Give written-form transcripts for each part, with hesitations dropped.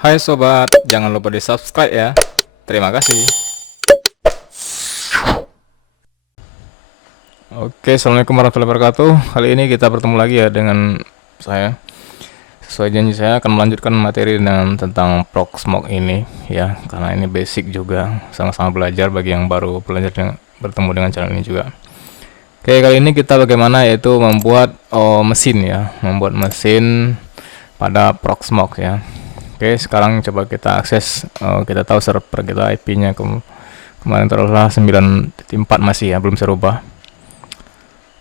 Hai sobat, jangan lupa di subscribe ya. Terima kasih. Oke, assalamualaikum warahmatullahi wabarakatuh. Kali ini kita bertemu lagi ya dengan saya. Sesuai janji saya akan melanjutkan materi dengan tentang Proxmox ini ya, karena ini basic juga, sama-sama belajar bagi yang baru belajar bertemu dengan channel ini juga. Oke, kali ini kita bagaimana yaitu membuat mesin ya, membuat mesin pada Proxmox ya. Oke, sekarang coba kita akses. Kita tahu server kita IP-nya kemarin taruhlah 9.4 masih ya, belum saya rubah.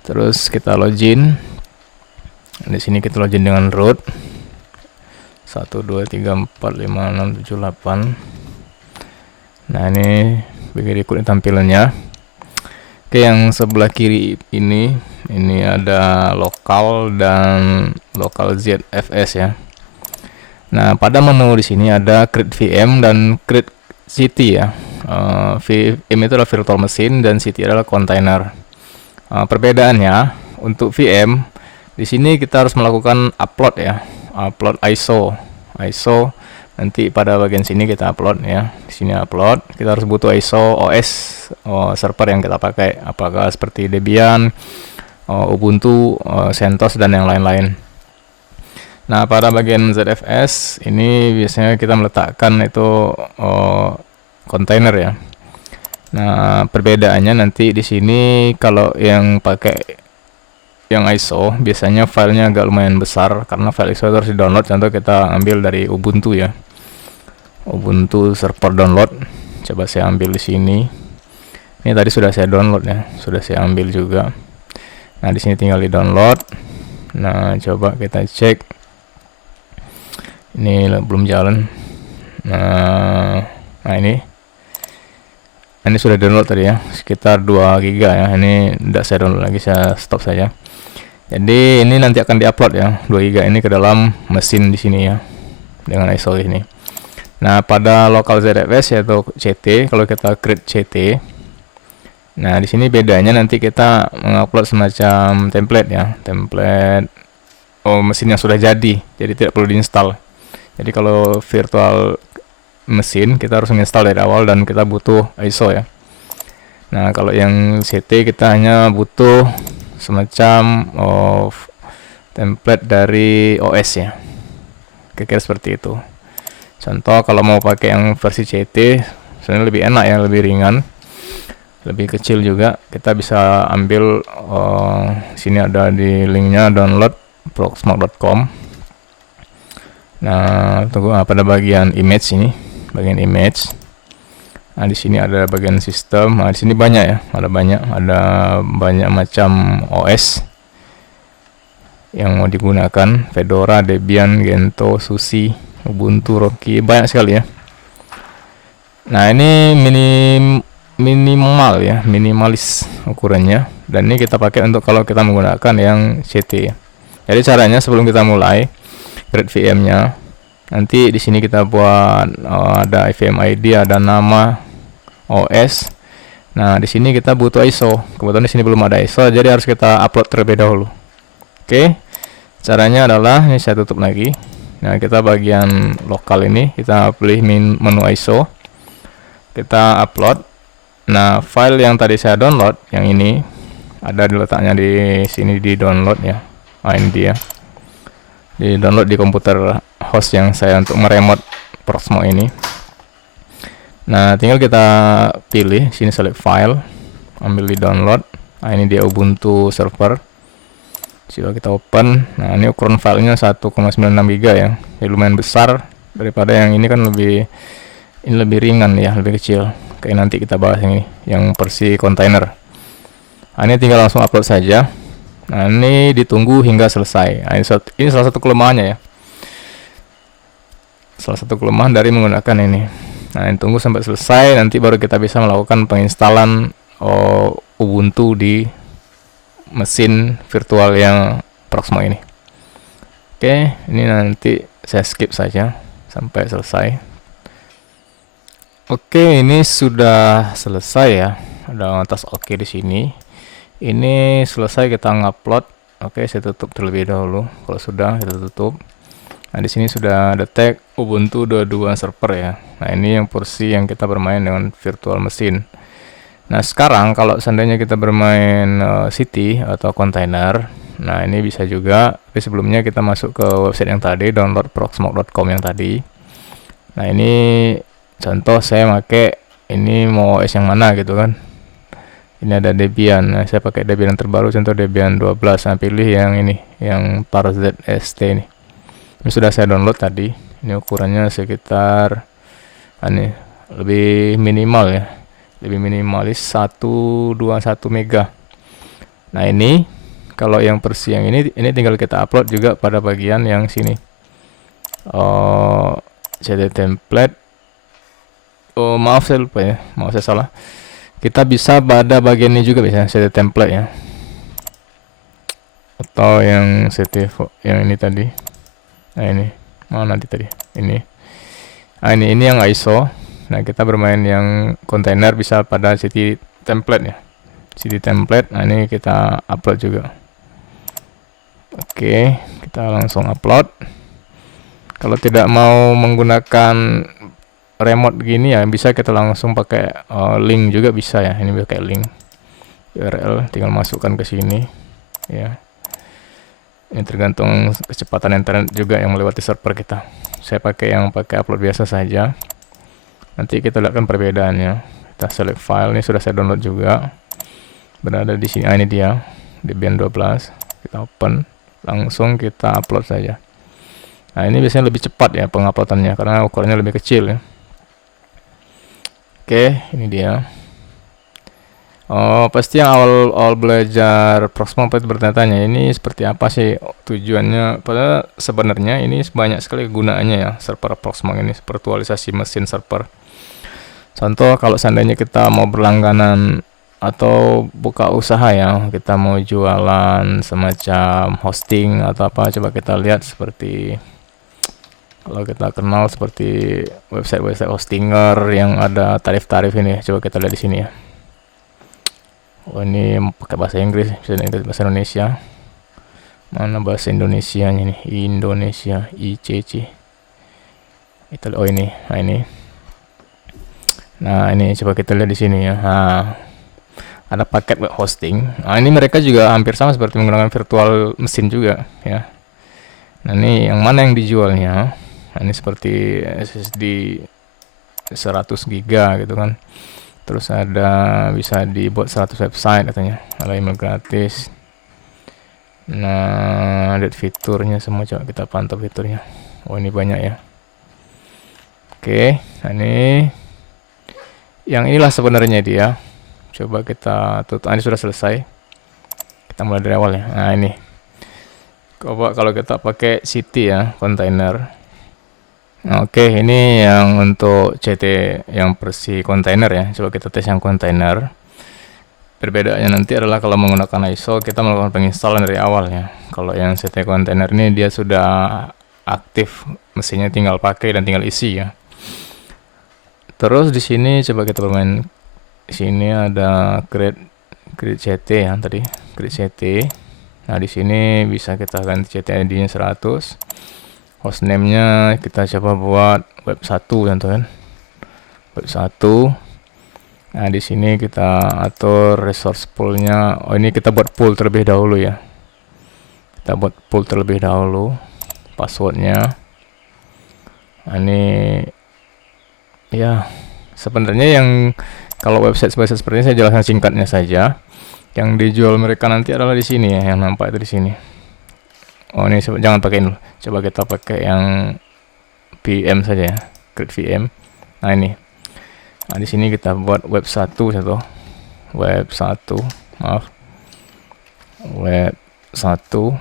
Terus kita login. Di sini kita login dengan root 1 2 3 4 5 6 7 8. Nah, ini berikut tampilannya. Oke, yang sebelah kiri ini ada lokal dan lokal ZFS ya. Nah, pada menu di sini ada create VM dan create city ya. VM itu adalah virtual machine dan city adalah container. Perbedaannya untuk VM di sini kita harus melakukan upload ya, upload ISO. Nanti pada bagian sini kita upload ya. Di sini upload, kita harus butuh ISO OS server yang kita pakai, apakah seperti Debian, Ubuntu, CentOS dan yang lain-lain. Nah, pada bagian ZFS ini biasanya kita meletakkan itu kontainer ya. Nah, perbedaannya nanti di sini kalau yang pakai yang ISO biasanya filenya agak lumayan besar, karena file ISO harus di-download. Contoh kita ambil dari Ubuntu ya. Ubuntu server download. Coba saya ambil di sini. Ini tadi sudah saya download ya, sudah saya ambil juga. Nah, di sini tinggal di-download. Nah, coba kita cek. Ini belum jalan. Nah ini sudah download tadi ya, sekitar 2 GB ya. Ini tidak saya download lagi, saya stop saja. Jadi ini nanti akan diupload ya, 2 GB ini ke dalam mesin di sini ya, dengan ISO ini. Nah, pada local ZFS yaitu CT, kalau kita create CT, nah di sini bedanya nanti kita mengupload semacam template ya, template mesin yang sudah jadi tidak perlu diinstal. Jadi kalau virtual mesin kita harus menginstal dari awal dan kita butuh ISO ya. Nah, kalau yang CT kita hanya butuh semacam template dari OS ya. Kira-kira seperti itu. Contoh kalau mau pakai yang versi CT sebenarnya lebih enak ya, lebih ringan, lebih kecil juga. Kita bisa ambil sini ada di linknya, download proxmox.com. Nah, tunggu pada bagian image ini, bagian image. Nah, di sini ada bagian sistem. Nah, di sini banyak ya, ada banyak macam OS yang mau digunakan. Fedora, Debian, Gentoo, SUSE, Ubuntu, Rocky, banyak sekali ya. Nah, ini minimal ya, minimalis ukurannya. Dan ini kita pakai untuk kalau kita menggunakan yang CT. Jadi caranya sebelum kita mulai create VM-nya, nanti di sini kita buat ada VM ID, ada nama, OS. Nah, di sini kita butuh ISO. Kebetulan di sini belum ada ISO, jadi harus kita upload terlebih dahulu. Oke, caranya adalah ini saya tutup lagi. Nah, kita bagian lokal ini kita pilih menu ISO, kita upload. Nah, file yang tadi saya download, yang ini ada letaknya di sini di download ya. Nah, ini dia. Di download di komputer host yang saya untuk meremote Proxmox ini. Nah, tinggal kita pilih sini, select file, ambil di download. Nah, ini dia Ubuntu server. Coba kita open. Nah, ini ukuran filenya 1,96 GB ya. Jadi lumayan besar daripada yang ini, kan lebih ringan ya, lebih kecil. Oke, nanti kita bahas ini yang versi container. Nah, ini tinggal langsung upload saja. Nah, ini ditunggu hingga selesai. Nah, ini salah satu kelemahannya ya. Salah satu kelemahan dari menggunakan ini. Nah, ini tunggu sampai selesai, nanti baru kita bisa melakukan penginstalan Ubuntu di mesin virtual yang Proxmox ini. Oke, ini nanti saya skip saja sampai selesai. Oke, ini sudah selesai ya. Ada atas oke di sini. Ini selesai kita ngupload. Oke, saya tutup terlebih dahulu. Kalau sudah, kita tutup. Nah, di sini sudah ada tag Ubuntu 22 server ya. Nah, ini yang porsi yang kita bermain dengan virtual mesin. Nah, sekarang kalau seandainya kita bermain city atau container, nah ini bisa juga. Tapi sebelumnya kita masuk ke website yang tadi, download proxmox.com yang tadi. Nah, ini contoh saya pakai ini mau OS yang mana gitu kan. Ini ada Debian. Nah, saya pakai Debian yang terbaru, contoh Debian 12. Nah, pilih yang ini, yang ParZST ini. Ini sudah saya download tadi. Ini ukurannya sekitar ini lebih minimal ya. Lebih minimalis 121 mega. Nah, ini kalau yang versi yang ini tinggal kita upload juga pada bagian yang sini. CD template. Oh, maaf saya lupa ya. Maaf saya salah. Kita bisa pada bagian ini juga bisa CD template ya. Atau yang CD yang ini tadi. Nah, ini. Mana tadi? Ini. Nah, ini yang ISO. Nah, kita bermain yang kontainer bisa pada CD template ya. CD template. Nah, ini kita upload juga. Oke, kita langsung upload. Kalau tidak mau menggunakan remote gini ya, bisa kita langsung pakai link juga bisa ya. Ini pakai link URL, tinggal masukkan ke sini ya. Ini tergantung kecepatan internet juga yang melewati server kita. Saya pakai yang pakai upload biasa saja. Nanti kita lihatkan perbedaannya. Kita select file, ini sudah saya download juga. Berada di sini. Ini dia, Debian 12. Kita open, langsung kita upload saja. Nah, ini biasanya lebih cepat ya penguploadannya karena ukurannya lebih kecil ya. Oke, ini dia. Oh, pasti yang awal belajar Proxmox pasti bertanya-tanya ini seperti apa sih tujuannya. Padahal sebenarnya ini banyak sekali gunaannya ya, server Proxmox ini, virtualisasi mesin server. Contoh kalau seandainya kita mau berlangganan atau buka usaha ya, kita mau jualan semacam hosting atau apa, coba kita lihat seperti kalau kita kenal seperti website hostinger yang ada tarif-tarif ini, coba kita lihat di sini ya. Oh, ini pakai bahasa Inggris, bisa bahasa Indonesia. Mana bahasa Indonesianya nih? Indonesia, ICC. Oh, ini. Nah, ini. Nah, ini coba kita lihat di sini ya. Nah, ada paket web hosting. Nah, ini mereka juga hampir sama seperti menggunakan virtual mesin juga ya. Nah, ini yang mana yang dijualnya? Nah, ini seperti SSD 100 GB gitu kan. Terus ada bisa dibuat 100 website katanya, ada email gratis. Nah, lihat fiturnya semua, coba kita pantau fiturnya. Oh, ini banyak ya. Oke, nah ini yang inilah sebenarnya dia. Coba kita tutup. Ini sudah selesai. Kita mulai dari awal ya. Nah, ini. Coba kalau kita pakai city ya, container. Oke, ini yang untuk CT yang versi kontainer ya. Coba kita tes yang kontainer. Perbedaannya nanti adalah kalau menggunakan ISO kita melakukan penginstalan dari awal ya. Kalau yang CT kontainer ini dia sudah aktif, mesinnya tinggal pakai dan tinggal isi ya. Terus di sini coba kita bermain. Di sini ada create CT ya tadi, create CT. Nah, di sini bisa kita ganti CT ID-nya 100. Hostname-nya kita coba buat web 1 contoh kan. Web 1. Nah, di sini kita atur resource pool-nya. Oh, ini kita buat pool terlebih dahulu ya. Kita buat pool terlebih dahulu. Passwordnya. Nah, ini ya sebenarnya yang kalau website seperti ini saya jelaskan singkatnya saja. Yang dijual mereka nanti adalah di sini ya, yang nampak itu di sini. Oh, ini jangan pakai ini. Coba kita pakai yang VM saja ya, create VM. Nah, ini. Nah, di sini kita buat web 1 satu. Web 1, maaf. Web 1.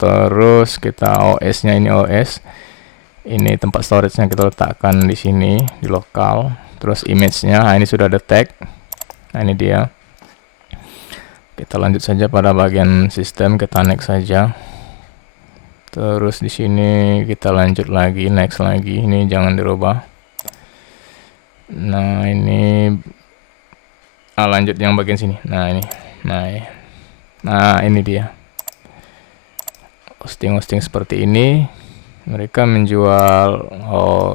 Terus kita OS-nya ini OS. Ini tempat storage-nya kita letakkan di sini di lokal. Terus image-nya, nah ini sudah ada tag. Nah, ini dia. Kita lanjut saja pada bagian sistem, kita next saja. Terus di sini kita lanjut lagi, next lagi. Ini jangan dirubah. Nah, ini lanjut yang bagian sini. Nah, ini. Nah, ini dia. Hosting seperti ini. Mereka menjual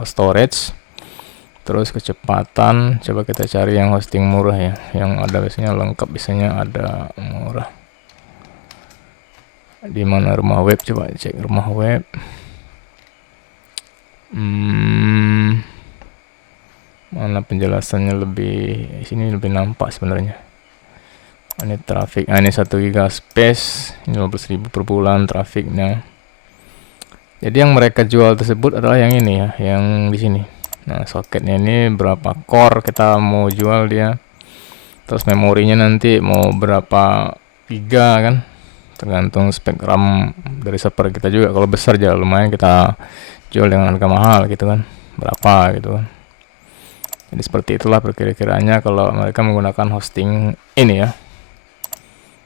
storage, terus kecepatan. Coba kita cari yang hosting murah ya, yang ada biasanya lengkap, biasanya ada murah. Di mana rumah web? Coba cek rumah web. Mana penjelasannya lebih, sini lebih nampak sebenarnya. Ini traffic, ini 1 giga space, ini 15.000 per bulan trafiknya. Jadi yang mereka jual tersebut adalah yang ini ya, yang di sini. Nah, soketnya ini berapa core kita mau jual dia. Terus memorinya nanti mau berapa giga kan, tergantung spek RAM dari server kita juga. Kalau besar aja lumayan kita jual dengan harga mahal gitu kan, berapa gitu kan. Jadi seperti itulah perkira-kiraannya kalau mereka menggunakan hosting ini ya.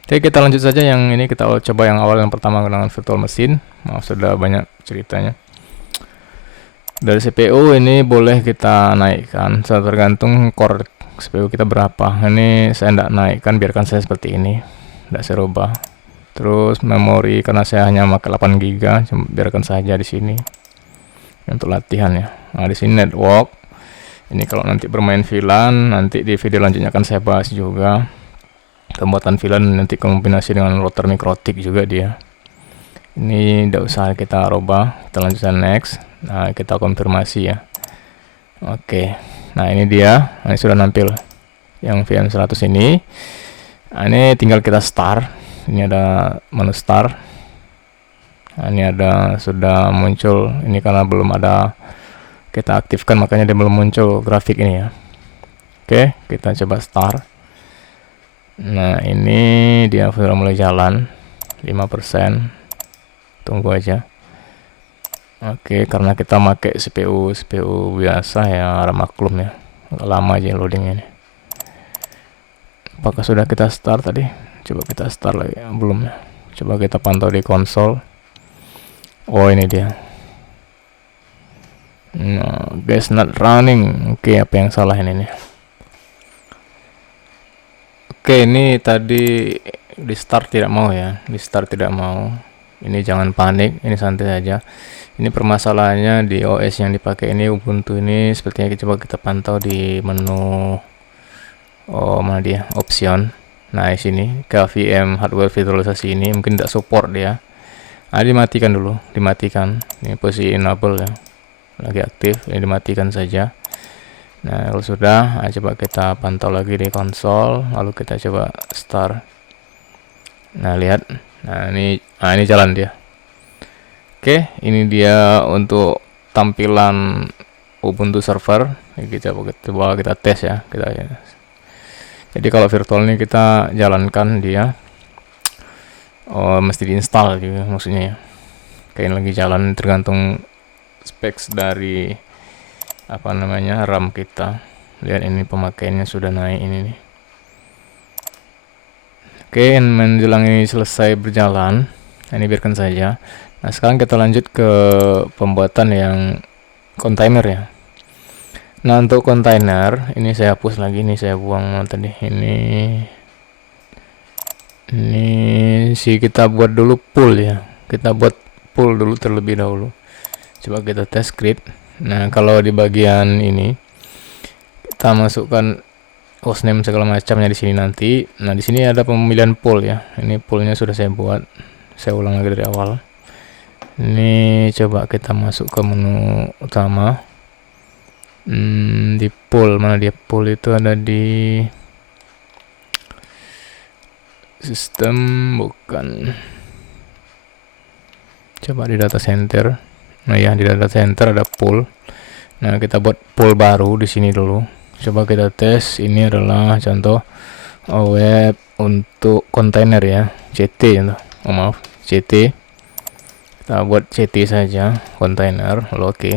Oke, kita lanjut saja yang ini, kita coba yang awal, yang pertama menggunakan virtual machine. Maaf sudah banyak ceritanya. Dari CPU ini boleh kita naikkan, tergantung core CPU kita berapa. Ini saya tidak naikkan, biarkan saya seperti ini, tidak saya rubah. Terus memori, karena saya hanya pakai 8 GB, biarkan saja di sini untuk latihan ya. Nah, di sini network. Ini kalau nanti bermain VLAN, nanti di video lanjutnya akan saya bahas juga. Pembuatan VLAN nanti kombinasi dengan router mikrotik juga dia. Ini tidak usah kita rubah, kita lanjutkan next. Nah, kita konfirmasi ya. Oke, nah ini dia, ini sudah nampil yang VM100 ini. Nah, ini tinggal kita start. Ini ada menu start. Nah, ini ada sudah muncul, ini karena belum ada kita aktifkan makanya dia belum muncul grafik ini ya. Oke, kita coba start. Nah, ini dia sudah mulai jalan 5%. Tunggu aja. Oke, karena kita pakai CPU biasa ya, maklum ya, agak lama aja loadingnya ini. Apakah sudah kita start tadi? Coba kita start lagi, belum ya. Coba kita pantau di konsol. Oh, ini dia. Nah, guys, not running. Oke, apa yang salah ini nih? Oke, ini tadi di start tidak mau ya, di start tidak mau. Ini jangan panik, ini santai saja. Ini permasalahannya di OS yang dipakai ini, Ubuntu ini. Sepertinya coba kita pantau di menu, mana dia, option. Nah, di sini KVM hardware virtualisasi ini mungkin tidak support dia. Nah, dimatikan dulu, dimatikan. Ini posisi enable ya, lagi aktif, ini dimatikan saja. Nah, kalau sudah, coba kita pantau lagi di konsol, lalu kita coba start. Nah, lihat. Nah, ini jalan dia. Oke, ini dia untuk tampilan Ubuntu server. Kita coba kita tes ya, Jadi kalau virtual ini kita jalankan dia, mesti diinstal juga maksudnya ya. Kayak lagi jalan, tergantung specs dari apa namanya RAM kita. Lihat ini pemakaiannya sudah naik ini nih. Oke, menjelang ini selesai berjalan, ini biarkan saja. Nah, sekarang kita lanjut ke pembuatan yang kontainer ya. Nah, untuk kontainer ini saya hapus lagi, ini saya buang tadi. Ini sih kita buat dulu pool ya. Kita buat pool dulu terlebih dahulu. Coba kita tes script. Nah, kalau di bagian ini kita masukkan hostname segala macamnya di sini nanti. Nah, di sini ada pemilihan pool ya. Ini poolnya sudah saya buat. Saya ulang lagi dari awal. Ini coba kita masuk ke menu utama. Di pool, mana dia? Pool itu ada di sistem, bukan. Coba di data center. Nah ya, di data center ada pool. Nah, kita buat pool baru di sini dulu. Coba kita tes. Ini adalah contoh web untuk kontainer ya, CT ya. Oh, maaf, CT. Kita buat CT saja, kontainer. Oke.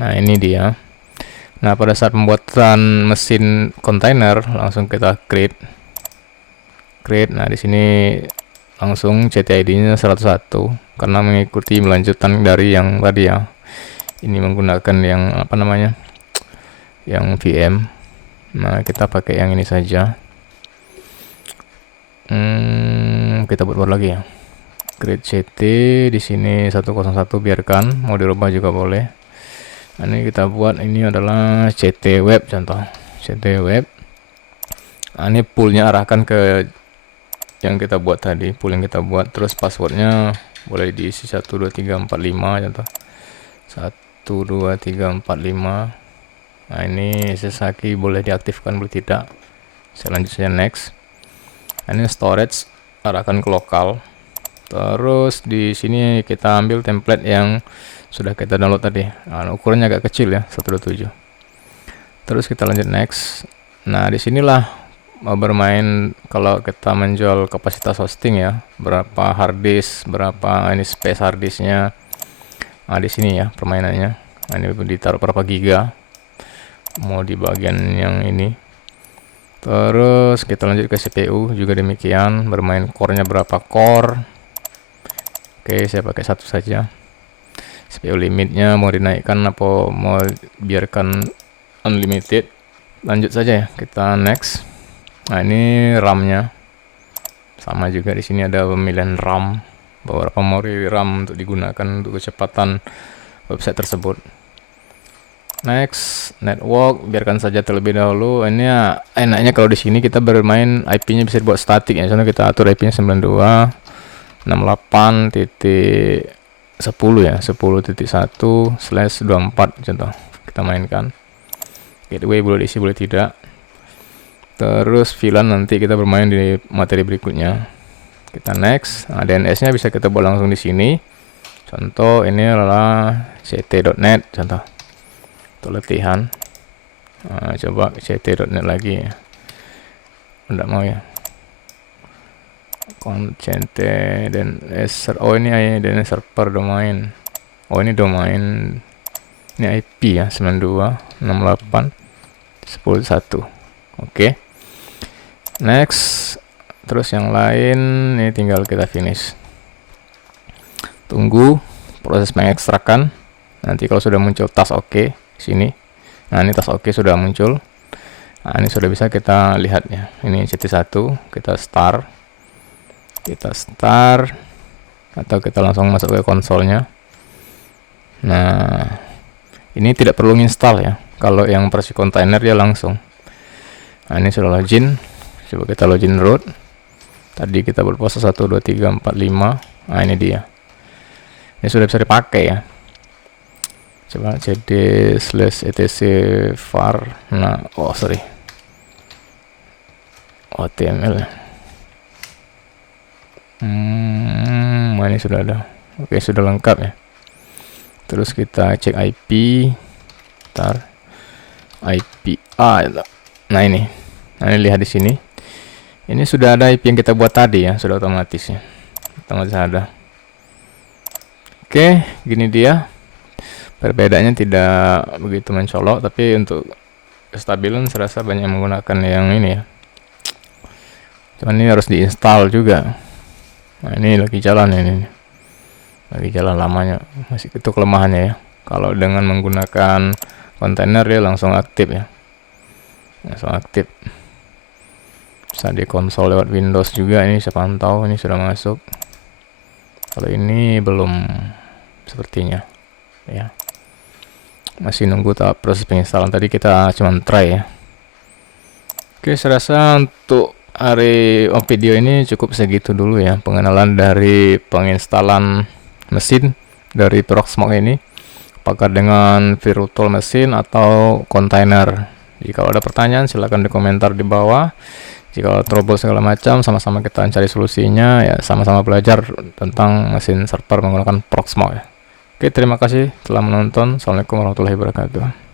Nah, ini dia. Nah, pada saat pembuatan mesin kontainer langsung kita create. Nah, di sini langsung CT ID-nya 101 karena mengikuti melanjutkan dari yang tadi ya. Ini menggunakan yang apa namanya? Yang VM. Nah, kita pakai yang ini saja. Kita buat lagi ya. create CT di sini 101, biarkan, mau dirubah juga boleh. Nah, ini kita buat, ini adalah CT web, contoh CT web. Nah, ini poolnya arahkan ke yang kita buat tadi, pool yang kita buat. Terus passwordnya boleh diisi 12345, contoh 12345. Nah, ini SSH boleh diaktifkan, boleh tidak. Saya lanjut saja next. Nah, ini storage, arahkan ke lokal. Terus di sini kita ambil template yang sudah kita download tadi. Nah, ukurannya agak kecil ya, 127. Terus kita lanjut next. Nah, disinilah bermain kalau kita menjual kapasitas hosting ya, berapa harddisk, berapa ini space harddisknya. Nah, di sini ya permainannya. Nah, ini ditaruh berapa giga, mau di bagian yang ini. Terus kita lanjut ke CPU, juga demikian, bermain core-nya berapa core. Oke, saya pakai satu saja. CPU limitnya mau dinaikkan apa mau biarkan unlimited. Lanjut saja ya, kita next. Nah, ini RAM-nya sama juga, di sini ada pemilihan RAM, beberapa memori RAM untuk digunakan untuk kecepatan website tersebut. Next, network, biarkan saja terlebih dahulu. Ini ya, enaknya kalau di sini kita bermain IP-nya bisa dibuat statik ya. Contoh kita atur IP-nya 92.68.10 ya, 10.1/24 contoh. Kita mainkan. Gateway boleh diisi, boleh tidak. Terus VLAN nanti kita bermain di materi berikutnya. Kita next. Nah, DNS-nya bisa kita buat langsung di sini. Contoh ini adalah ct.net contoh. Untuk latihan. Nah, coba ct.net lagi ya. Enggak mau ya. Content DNS. Oh, ini DNS server domain. Oh, ini domain. Ini IP ya, 92.68.10.1. Oke. Next. Terus yang lain ini tinggal kita finish. Tunggu proses mengekstrakan. Nanti kalau sudah muncul tas oke sini. Nah, ini tas oke sudah muncul. Nah, ini sudah bisa kita lihat ya. Ini CT1, kita start. Kita start atau kita langsung masuk ke konsolnya. Nah, ini tidak perlu install ya. Kalau yang versi kontainer dia langsung. Nah, ini sudah login. Coba kita login root. Tadi kita berpose 12345. Nah, ini dia. Ini sudah bisa dipakai ya. Coba cd/etc var. Nah, oh sorry. HTML. Ini sudah ada. Oke, sudah lengkap ya. Terus kita cek IP. Ntar IP nah ini. Nah, ini lihat di sini. Ini sudah ada IP yang kita buat tadi ya, sudah otomatis ya. Otomatis ada. Oke, gini dia. Perbedaannya tidak begitu mencolok, tapi untuk kestabilan saya rasa banyak yang menggunakan yang ini ya. Cuman ini harus diinstal juga. Nah, ini lagi jalan ini. Lagi jalan lamanya. Masih itu kelemahannya ya. Kalau dengan menggunakan kontainer dia langsung aktif ya. Langsung aktif. Bisa di konsol lewat Windows juga, ini saya pantau ini sudah masuk. Kalau ini belum sepertinya ya. Masih nunggu tahap proses penginstalan, tadi kita cuma try ya. Oke, saya rasa untuk hari video ini cukup segitu dulu ya, pengenalan dari penginstalan mesin dari Proxmox ini, apakah dengan virtual machine atau kontainer. Jika ada pertanyaan silahkan di komentar di bawah. Jika trouble segala macam, sama-sama kita cari solusinya ya, sama-sama belajar tentang mesin server menggunakan Proxmox ya. Oke, terima kasih telah menonton. Assalamualaikum warahmatullahi wabarakatuh.